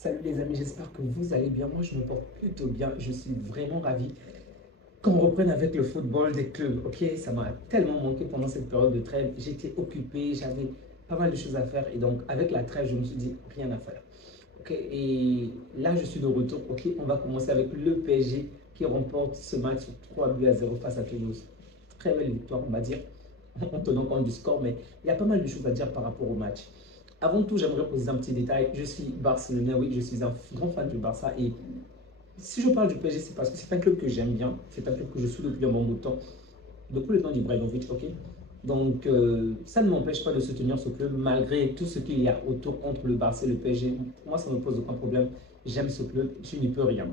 Salut les amis, j'espère que vous allez bien. Moi, je me porte plutôt bien. Je suis vraiment ravi qu'on reprenne avec le football des clubs. Ok, ça m'a tellement manqué pendant cette période de trêve. J'étais occupé, j'avais pas mal de choses à faire. Et donc, avec la trêve, je me suis dit, rien à faire. Ok, et là, je suis de retour. Ok, on va commencer avec le PSG qui remporte ce match sur 3 buts à 0 face à Toulouse. Très belle victoire, on va dire, en tenant compte du score. Mais il y a pas mal de choses à dire par rapport au match. Avant tout, j'aimerais poser un petit détail. Je suis barcelonais, oui, je suis un grand fan du Barça. Et si je parle du PSG, c'est parce que c'est un club que j'aime bien. C'est un club que je suis depuis un bon bout de temps. Depuis le temps d'Ibrahimovic, ok. Donc, ça ne m'empêche pas de soutenir ce club malgré tout ce qu'il y a autour entre le Barça et le PSG. Pour moi, ça ne me pose aucun problème. J'aime ce club, je n'y peux rien.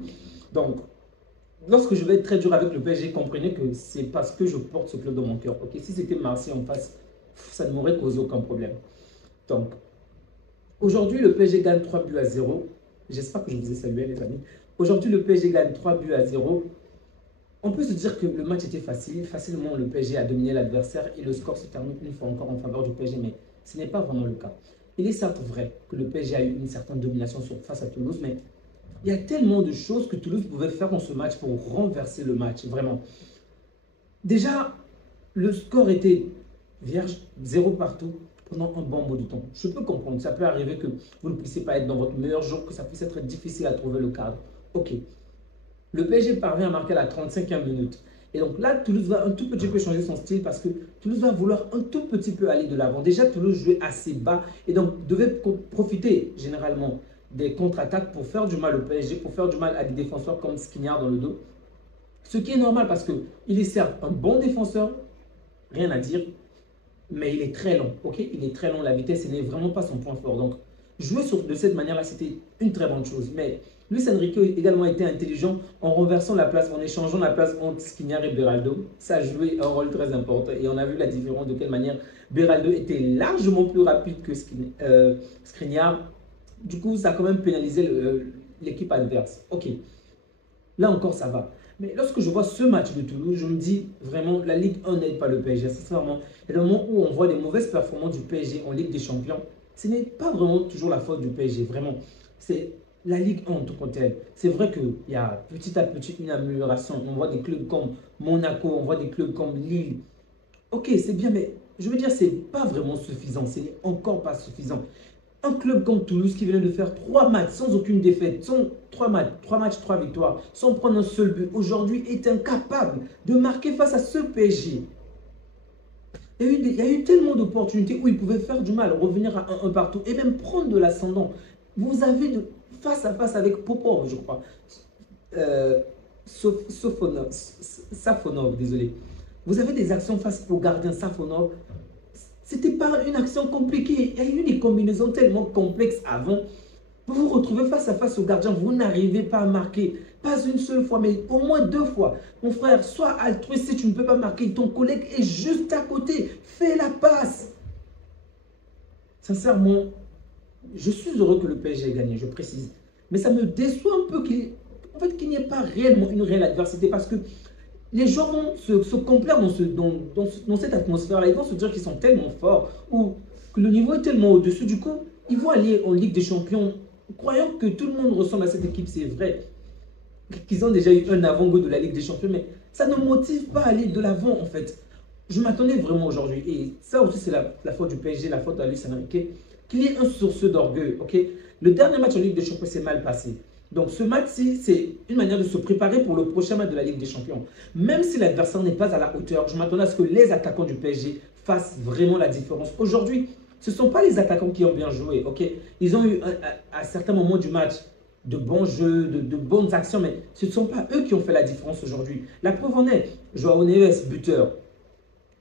Donc, lorsque je vais être très dur avec le PSG, comprenez que c'est parce que je porte ce club dans mon cœur. Ok, si c'était Marseille en face, ça ne m'aurait causé aucun problème. Donc, aujourd'hui, le PSG gagne 3 buts à 0. J'espère que je vous ai salué, les amis. Aujourd'hui, le PSG gagne 3 buts à 0. On peut se dire que le match était facile. Facilement, le PSG a dominé l'adversaire et le score se termine une fois encore en faveur du PSG. Mais ce n'est pas vraiment le cas. Il est certes vrai que le PSG a eu une certaine domination face à Toulouse, mais il y a tellement de choses que Toulouse pouvait faire dans ce match pour renverser le match. Vraiment. Déjà, le score était vierge, 0 partout pendant un bon bout de temps. Je peux comprendre, ça peut arriver que vous ne puissiez pas être dans votre meilleur jour, que ça puisse être difficile à trouver le cadre. Ok. Le PSG parvient à marquer à la 35e minute. Et donc là, Toulouse va un tout petit peu changer son style parce que Toulouse va vouloir un tout petit peu aller de l'avant. Déjà, Toulouse jouait assez bas et donc devait profiter généralement des contre-attaques pour faire du mal au PSG, pour faire du mal à des défenseurs comme Skriniar dans le dos. Ce qui est normal parce qu'il est certes un bon défenseur, rien à dire, mais il est très long, ok? Il est très long, la vitesse, ce n'est vraiment pas son point fort. Donc, jouer de cette manière-là, c'était une très bonne chose. Mais Luis Enrique a également été intelligent en renversant la place, en échangeant la place entre Skriniar et Beraldo. Ça a joué un rôle très important et on a vu la différence de quelle manière Beraldo était largement plus rapide que Skriniar. Du coup, ça a quand même pénalisé l'équipe adverse. Ok, là encore, ça va. Mais lorsque je vois ce match de Toulouse, je me dis vraiment, la Ligue 1 n'aide pas le PSG. Sincèrement, et le moment où on voit des mauvaises performances du PSG en Ligue des Champions, ce n'est pas vraiment toujours la faute du PSG. Vraiment, c'est la Ligue 1 en tout cas telle. C'est vrai qu'il y a petit à petit une amélioration. On voit des clubs comme Monaco, on voit des clubs comme Lille. Ok, c'est bien, mais je veux dire, c'est pas vraiment suffisant. Ce n'est encore pas suffisant. Un club comme Toulouse qui vient de faire 3 matchs sans aucune défaite, sans 3 matchs, 3 victoires, sans prendre un seul but, aujourd'hui est incapable de marquer face à ce PSG. Il y a eu tellement d'opportunités où ils pouvaient faire du mal, revenir à 1 partout et même prendre de l'ascendant. Vous avez face à face avec Popov, je crois. Euh, Safonov, désolé. Vous avez des actions face au gardien Safonov. C'était pas une action compliquée. Il y a eu des combinaisons tellement complexes avant. Vous vous retrouvez face à face au gardien, vous n'arrivez pas à marquer. Pas une seule fois, mais au moins 2 fois. Mon frère, sois altruiste si tu ne peux pas marquer. Ton collègue est juste à côté. Fais la passe. Sincèrement, je suis heureux que le PSG ait gagné, je précise. Mais ça me déçoit un peu qu'il n'y ait pas réellement une réelle adversité parce que les gens vont se complaire dans cette atmosphère-là. Ils vont se dire qu'ils sont tellement forts ou que le niveau est tellement au-dessus. Du coup, ils vont aller en Ligue des Champions, croyant que tout le monde ressemble à cette équipe. C'est vrai qu'ils ont déjà eu un avant-goût de la Ligue des Champions, mais ça ne motive pas à aller de l'avant, en fait. Je m'attendais vraiment aujourd'hui, et ça aussi, c'est la faute du PSG, la faute de Luis Enrique, qu'il y ait un sursaut d'orgueil. Ok, le dernier match en Ligue des Champions s'est mal passé. Donc ce match-ci, c'est une manière de se préparer pour le prochain match de la Ligue des Champions. Même si l'adversaire n'est pas à la hauteur, je m'attendais à ce que les attaquants du PSG fassent vraiment la différence. Aujourd'hui, ce ne sont pas les attaquants qui ont bien joué. Ok, ils ont eu à certains moments du match de bons jeux, de bonnes actions, mais ce ne sont pas eux qui ont fait la différence aujourd'hui. La preuve en est, Joao Neves, buteur,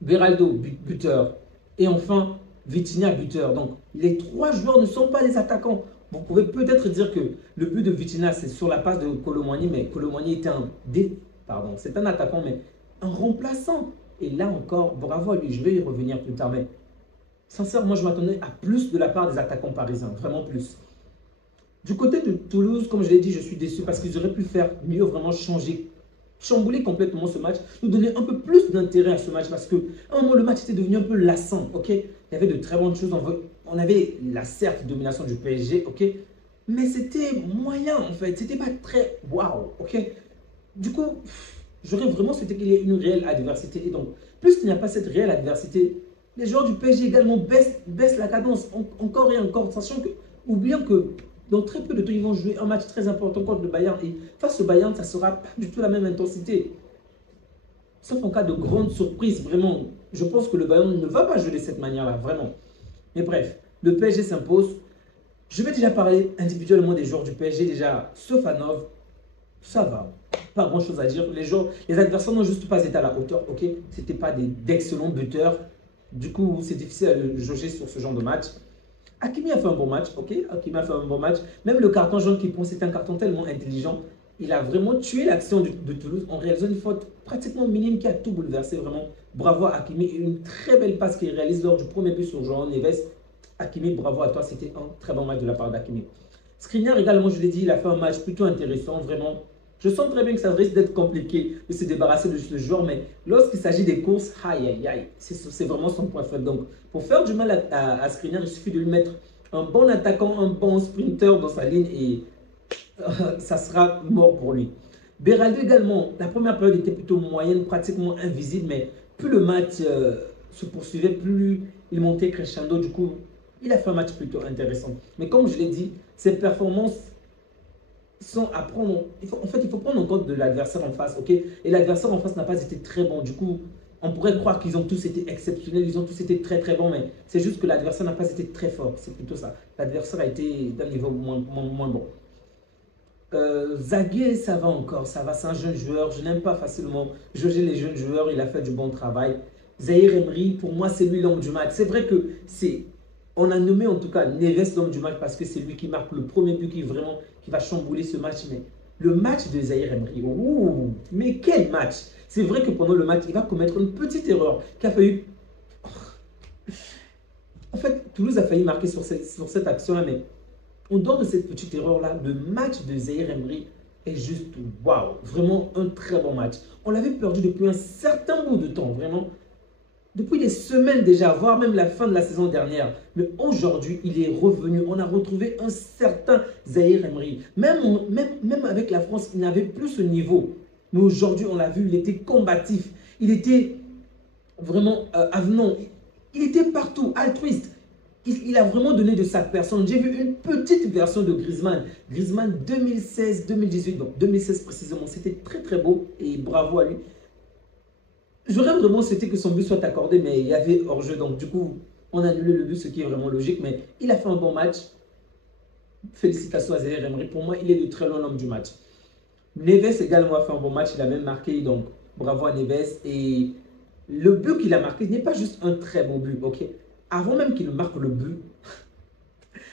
Beraldo, buteur, et enfin Vitinha, buteur. Donc les 3 joueurs ne sont pas les attaquants. Vous pouvez peut-être dire que le but de Vitinha, c'est sur la passe de Kolo Muani, mais Kolo Muani était c'est un attaquant, mais un remplaçant. Et là encore, bravo à lui, je vais y revenir plus tard. Mais sincèrement, je m'attendais à plus de la part des attaquants parisiens, vraiment plus. Du côté de Toulouse, comme je l'ai dit, je suis déçu parce qu'ils auraient pu faire mieux, vraiment chambouler complètement ce match, nous donner un peu plus d'intérêt à ce match parce qu'à un moment, le match était devenu un peu lassant. Ok, il y avait de très bonnes choses. On avait la certes domination du PSG, ok, mais c'était moyen en fait. C'était pas très waouh, ok? Du coup, j'aurais vraiment souhaité qu'il y ait une réelle adversité. Et donc, puisqu'il n'y a pas cette réelle adversité, les joueurs du PSG également baissent la cadence encore et encore, sachant que, oubliant que dans très peu de temps, ils vont jouer un match très important contre le Bayern. Et face au Bayern, ça ne sera pas du tout la même intensité. Sauf en cas de grande surprise, vraiment. Je pense que le Bayern ne va pas jouer de cette manière-là, vraiment. Mais bref, le PSG s'impose. Je vais déjà parler individuellement des joueurs du PSG. Déjà, Sofanov, ça va. Pas grand-chose à dire. Les adversaires n'ont juste pas été à la hauteur. Ok, c'était pas d'excellents buteurs. Du coup, c'est difficile à le jauger sur ce genre de match. Hakimi a fait un bon match. Ok, Hakimi a fait un bon match. Même le carton jaune qu'il prend, c'est un carton tellement intelligent. Il a vraiment tué l'action de Toulouse en réalisant une faute pratiquement minime qui a tout bouleversé. Vraiment, bravo à Hakimi. Et une très belle passe qu'il réalise lors du premier but sur João Neves. Hakimi, bravo à toi. C'était un très bon match de la part d'Hakimi. Skriniar également, je l'ai dit, il a fait un match plutôt intéressant. Vraiment, je sens très bien que ça risque d'être compliqué de se débarrasser de ce joueur, mais lorsqu'il s'agit des courses, aïe aïe aïe, c'est vraiment son point faible. Donc, pour faire du mal à Skriniar, il suffit de lui mettre un bon attaquant, un bon sprinter dans sa ligne et ça sera mort pour lui. Beraldo également, la première période était plutôt moyenne, pratiquement invisible, mais plus le match se poursuivait, plus il montait crescendo. Du coup, il a fait un match plutôt intéressant. Mais comme je l'ai dit, ses performances sont à prendre. En fait, il faut prendre en compte de l'adversaire en face, ok? Et l'adversaire en face n'a pas été très bon. Du coup, on pourrait croire qu'ils ont tous été exceptionnels, ils ont tous été très très bons, mais c'est juste que l'adversaire n'a pas été très fort. C'est plutôt ça. L'adversaire a été d'un niveau moins bon. Zagué, ça va encore, ça va, c'est un jeune joueur. Je n'aime pas facilement jauger les jeunes joueurs, il a fait du bon travail. Zahir Emery, pour moi, c'est lui l'homme du match. C'est vrai que c'est. On a nommé en tout cas Neves l'homme du match parce que c'est lui qui marque le premier but qui va chambouler ce match. Mais le match de Zahir Emery, ouh, mais quel match! C'est vrai que pendant le match, il va commettre une petite erreur qui a failli. En fait, Toulouse a failli marquer sur cette action-là, mais en dehors de cette petite erreur-là, le match de Zahir Emery est juste waouh, vraiment un très bon match. On l'avait perdu depuis un certain bout de temps, vraiment. Depuis des semaines déjà, voire même la fin de la saison dernière. Mais aujourd'hui, il est revenu. On a retrouvé un certain Zahir Emery. Même avec la France, il n'avait plus ce niveau. Mais aujourd'hui, on l'a vu, il était combatif. Il était vraiment avenant. Il était partout, altruiste. Il a vraiment donné de sa personne. J'ai vu une petite version de Griezmann. Griezmann 2016-2018, donc 2016 précisément. C'était très très beau et bravo à lui. J'aurais vraiment souhaité que son but soit accordé, mais il y avait hors-jeu. Donc du coup, on a annulé le but, ce qui est vraiment logique. Mais il a fait un bon match. Félicitations à Zahir Emery. Pour moi, il est de très loin l'homme du match. Neves également a fait un bon match. Il a même marqué, donc bravo à Neves. Et le but qu'il a marqué n'est pas juste un très beau but, ok? Avant même qu'il marque le but,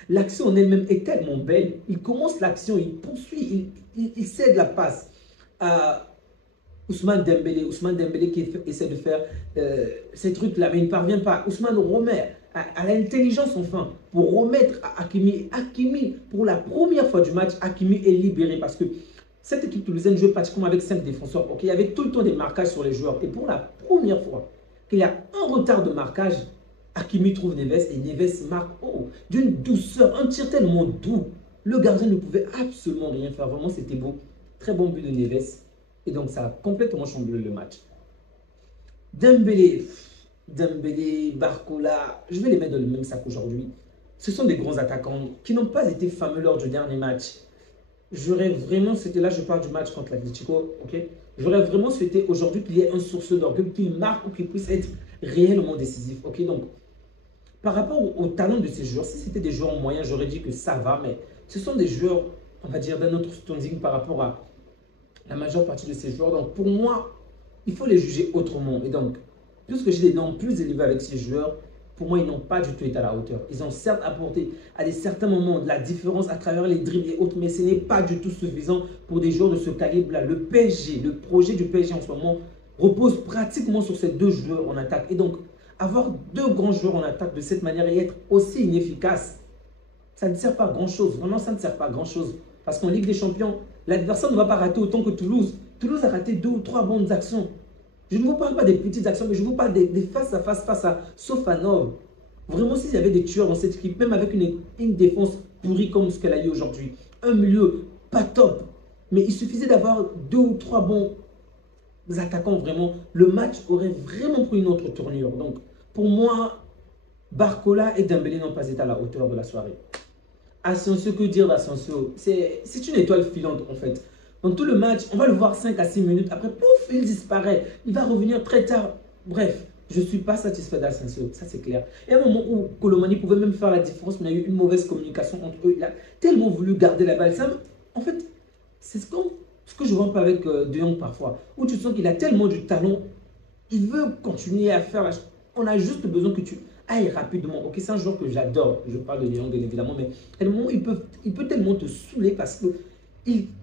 l'action en elle-même est tellement belle. Il commence l'action, il poursuit, il cède la passe à Ousmane Dembélé. Ousmane Dembélé qui essaie de faire ces trucs-là, mais il ne parvient pas. Ousmane remet à l'intelligence enfin pour remettre à Hakimi. Hakimi, pour la première fois du match, Hakimi est libéré parce que cette équipe toulousaine jouait pratiquement avec 5 défenseurs. Okay? Il y avait tout le temps des marquages sur les joueurs. Et pour la première fois qu'il y a un retard de marquage, Hakimi trouve Neves et Neves marque d'une douceur, un tir tellement doux. Le gardien ne pouvait absolument rien faire. Vraiment, c'était beau. Très bon but de Neves. Et donc, ça a complètement chamboulé le match. Dembélé, Barcola, je vais les mettre dans le même sac aujourd'hui. Ce sont des grands attaquants qui n'ont pas été fameux lors du dernier match. J'aurais vraiment, c'était là, je parle du match contre l'Atlético, ok? J'aurais vraiment souhaité aujourd'hui qu'il y ait un source d'orgueil, qu'il marque ou qu'il puisse être réellement décisif, ok? Donc, par rapport au talent de ces joueurs, si c'était des joueurs moyens, j'aurais dit que ça va, mais ce sont des joueurs, on va dire, d'un autre standing par rapport à la majeure partie de ces joueurs. Donc, pour moi, il faut les juger autrement. Et donc, puisque j'ai des noms plus élevés avec ces joueurs, pour moi, ils n'ont pas du tout été à la hauteur. Ils ont certes apporté à des certains moments de la différence à travers les dribbles et autres, mais ce n'est pas du tout suffisant pour des joueurs de ce calibre-là. Le PSG, le projet du PSG en ce moment, repose pratiquement sur ces deux joueurs en attaque. Et donc, avoir deux grands joueurs en attaque de cette manière et être aussi inefficace, ça ne sert pas à grand-chose. Vraiment, ça ne sert pas à grand-chose. Parce qu'en Ligue des Champions, l'adversaire ne va pas rater autant que Toulouse. Toulouse a raté 2 ou 3 bonnes actions. Je ne vous parle pas des petites actions, mais je vous parle des face à Sofanov. Vraiment, s'il y avait des tueurs dans cette équipe, même avec une défense pourri comme ce qu'elle a eu aujourd'hui. Un milieu pas top. Mais il suffisait d'avoir 2 ou 3 bons attaquants vraiment. Le match aurait vraiment pris une autre tournure. Donc, pour moi, Barcola et Dembélé n'ont pas été à la hauteur de la soirée. Asensio, que dire d'Asensio? C'est une étoile filante en fait. Dans tout le match, on va le voir 5 à 6 minutes. Après, pouf, il disparaît. Il va revenir très tard. Bref, je ne suis pas satisfait d'Asensio, ça c'est clair. Il y a un moment où Colomani pouvait même faire la différence, mais il y a eu une mauvaise communication entre eux. Il a tellement voulu garder la balle. Ça, en fait, c'est ce que je vois un peu avec De Jong parfois, où tu sens qu'il a tellement du talent. Il veut continuer à faire. On a juste besoin que tu ailles rapidement. Ok, c'est un joueur que j'adore. Je parle de De Jong, bien évidemment, mais à un moment, il peut tellement te saouler parce que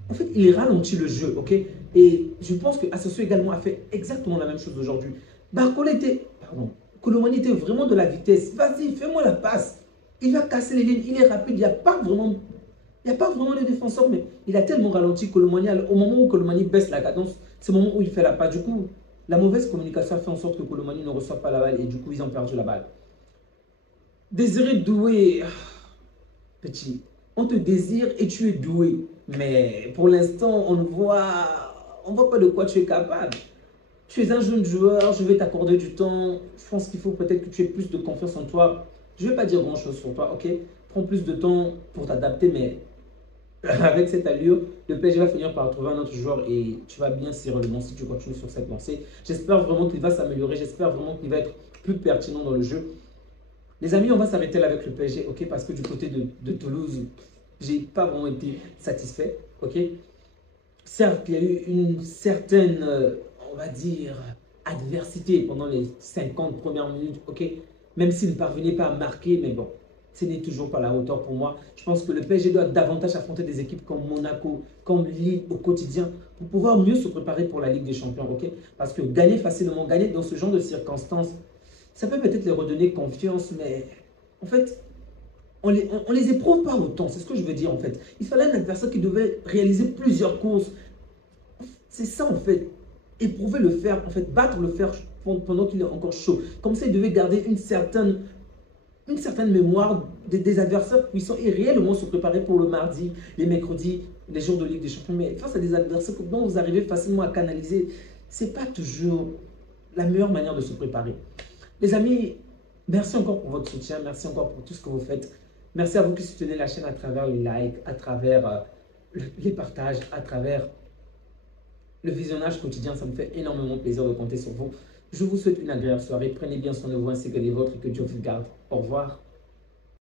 en fait, il ralentit le jeu. Ok, et je pense que Asensio également a fait exactement la même chose aujourd'hui. Barcola était, pardon, Colomani était vraiment de la vitesse. Vas-y, fais-moi la passe. Il va casser les lignes. Il est rapide. Il n'y a pas vraiment de défenseur, mais il a tellement ralenti Colomani. Au moment où Colomani baisse la cadence, c'est le moment où il fait la passe. Du coup, la mauvaise communication a fait en sorte que Colomani ne reçoit pas la balle et du coup, ils ont perdu la balle. Désiré Doué, petit, on te désire et tu es doué. Mais pour l'instant, on voit pas de quoi tu es capable. Tu es un jeune joueur, je vais t'accorder du temps. Je pense qu'il faut peut-être que tu aies plus de confiance en toi. Je ne vais pas dire grand-chose sur toi, ok? Prends plus de temps pour t'adapter, mais avec cette allure, le PSG va finir par trouver un autre joueur et tu vas bien serrer le banc si tu continues sur cette lancée. J'espère vraiment qu'il va s'améliorer, j'espère vraiment qu'il va être plus pertinent dans le jeu. Les amis, on va s'arrêter là avec le PSG, ok? Parce que du côté de Toulouse, j'ai pas vraiment été satisfait, ok? Certes, il y a eu une certaine, on va dire, adversité pendant les 50 premières minutes, ok? Même s'il ne parvenait pas à marquer, mais bon, ce n'est toujours pas la hauteur pour moi. Je pense que le PSG doit davantage affronter des équipes comme Monaco, comme Lille au quotidien, pour pouvoir mieux se préparer pour la Ligue des Champions, ok? Parce que gagner facilement, gagner dans ce genre de circonstances, ça peut peut-être les redonner confiance, mais en fait, on les éprouve pas autant. C'est ce que je veux dire en fait. Il fallait un adversaire qui devait réaliser plusieurs courses. C'est ça en fait. Éprouver le fer, en fait, battre le fer pendant qu'il est encore chaud. Comme ça, il devait garder une certaine mémoire des adversaires puissants et réellement se préparer pour le mardi, les mercredis, les jours de Ligue des Champions. Mais face à des adversaires dont vous arrivez facilement à canaliser, ce n'est pas toujours la meilleure manière de se préparer. Les amis, merci encore pour votre soutien, merci encore pour tout ce que vous faites. Merci à vous qui soutenez la chaîne à travers les likes, à travers les partages, à travers le visionnage quotidien. Ça me fait énormément plaisir de compter sur vous. Je vous souhaite une agréable soirée. Prenez bien soin de vous ainsi que des vôtres et que Dieu vous garde. Au revoir.